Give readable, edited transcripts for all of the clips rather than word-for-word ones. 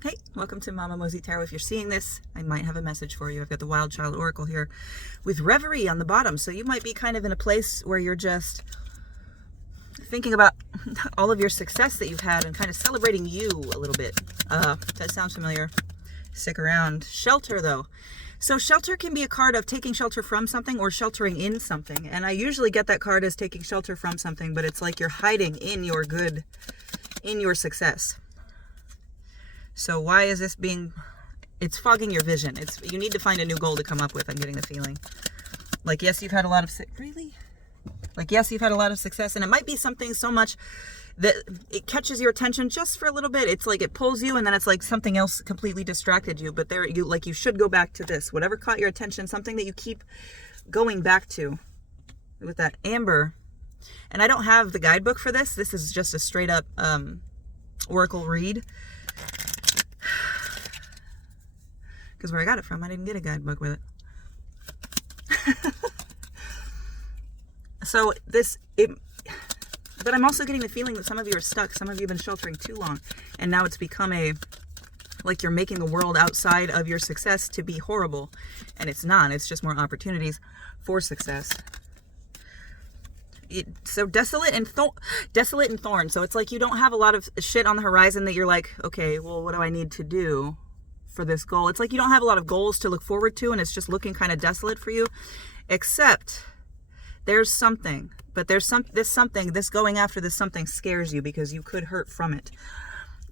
Hey, welcome to Mama Mosey Tarot. If you're seeing this, I might have a message for you. I've got the Wild Child Oracle here with Reverie on the bottom. So you might be kind of in a place where you're just thinking about all of your success that you've had and kind of celebrating you a little bit. That sounds familiar. Stick around. Shelter, though. So shelter can be a card of taking shelter from something or sheltering in something. And I usually get that card as taking shelter from something, but it's like you're hiding in your good, in your success. So why is this being, it's fogging your vision. You need to find a new goal to come up with, I'm getting the feeling. Like, yes, you've had a lot of, really? Like, yes, you've had a lot of success, and it might be something so much that it catches your attention just for a little bit. It's like it pulls you, and then it's like something else completely distracted you. But you should go back to this. Whatever caught your attention, something that you keep going back to with that amber. And I don't have the guidebook for this. This is just a straight up oracle read. Because where I got it from, I didn't get a guidebook with it. But I'm also getting the feeling that some of you are stuck. Some of you have been sheltering too long. And now it's become like you're making the world outside of your success to be horrible. And it's not. It's just more opportunities for success. So desolate and thorn. So it's like you don't have a lot of shit on the horizon that you're like, okay, well, what do I need to do for this goal? It's like you don't have a lot of goals to look forward to, and it's just looking kind of desolate for you. Except there's something, but this going after this something scares you because you could hurt from it.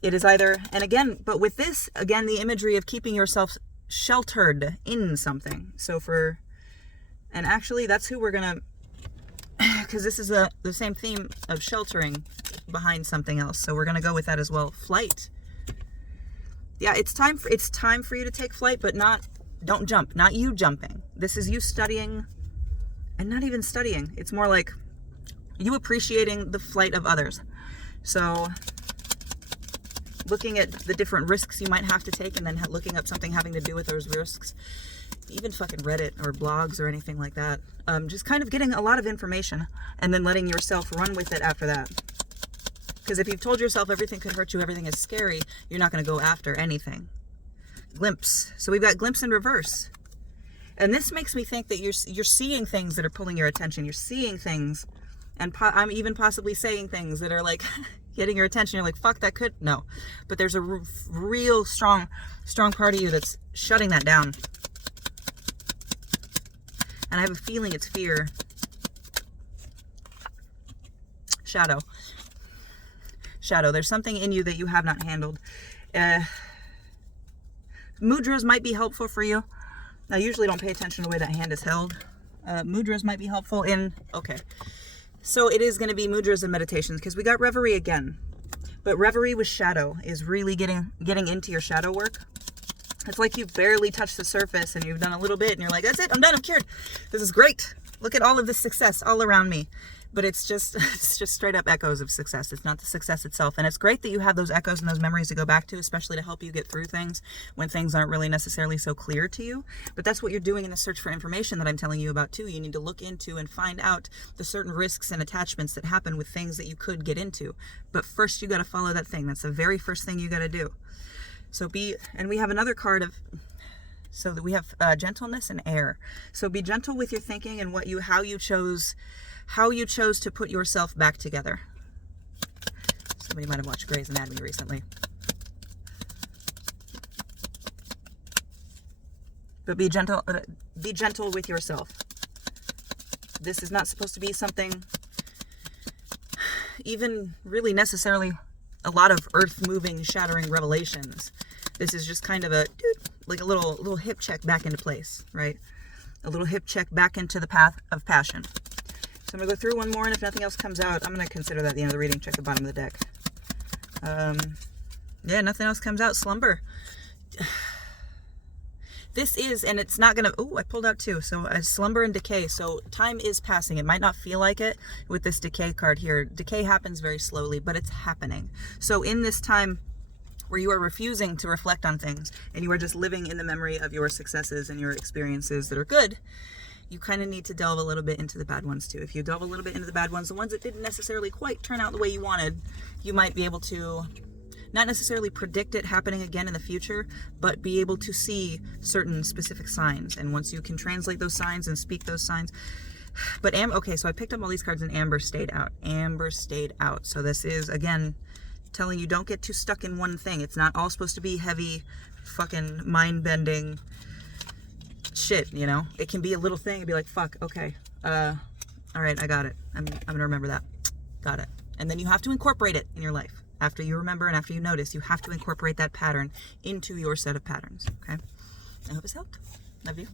It is either, and again, but with this, again, the imagery of keeping yourself sheltered in something. And actually that's who we're gonna, because this is the same theme of sheltering behind something else. So we're gonna go with that as well. Flight. Yeah, it's time for you to take flight, but don't jump. Not you jumping. This is you studying, and not even studying. It's more like you appreciating the flight of others. So looking at the different risks you might have to take, and then looking up something having to do with those risks. Even fucking Reddit or blogs or anything like that. Just kind of getting a lot of information and then letting yourself run with it after that. Because if you've told yourself everything could hurt you, everything is scary, you're not going to go after anything. Glimpse. So we've got glimpse in reverse. And this makes me think that you're seeing things that are pulling your attention. You're seeing things, and I'm even possibly saying things that are like getting your attention. You're like, fuck, that could, no. But there's a real strong part of you that's shutting that down. And I have a feeling it's fear. Shadow. There's something in you that you have not handled. Mudras might be helpful for you. I usually don't pay attention to the way that hand is held. Mudras might be helpful okay. So it is going to be mudras and meditations, because we got Reverie again. But Reverie with shadow is really getting into your shadow work. It's like you've barely touched the surface and you've done a little bit and you're like, that's it, I'm done, I'm cured. This is great. Look at all of this success all around me. But it's just straight up echoes of success. It's not the success itself. And it's great that you have those echoes and those memories to go back to, especially to help you get through things when things aren't really necessarily so clear to you. But that's what you're doing in the search for information that I'm telling you about too. You need to look into and find out the certain risks and attachments that happen with things that you could get into. But first you got to follow that thing. That's the very first thing you got to do. And we have another card so that we have gentleness and air. So be gentle with your thinking and how you chose to put yourself back together. Somebody might have watched Grey's Anatomy recently. But be gentle with yourself. This is not supposed to be something even really necessarily a lot of earth-moving, shattering revelations. This is just kind of a little hip check back into place, right? A little hip check back into the path of passion. So I'm going to go through one more, and if nothing else comes out, I'm going to consider that the end of the reading. Check the bottom of the deck. Yeah, nothing else comes out. Slumber. This is, and it's not going to, I pulled out two. So slumber and decay. So time is passing. It might not feel like it with this decay card here. Decay happens very slowly, but it's happening. So in this time where you are refusing to reflect on things, and you are just living in the memory of your successes and your experiences that are good, you kind of need to delve a little bit into the bad ones too. If you delve a little bit into the bad ones, the ones that didn't necessarily quite turn out the way you wanted, you might be able to not necessarily predict it happening again in the future, but be able to see certain specific signs. And once you can translate those signs and speak those signs. But okay, so I picked up all these cards and Amber stayed out. Amber stayed out. So this is, again, telling you don't get too stuck in one thing. It's not all supposed to be heavy, fucking mind-bending shit, you know? It can be a little thing and be like, fuck, okay, all right, I got it. I'm gonna remember that. Got it. And then you have to incorporate it in your life. After you remember and after you notice, you have to incorporate that pattern into your set of patterns, okay? I hope it's helped. Love you.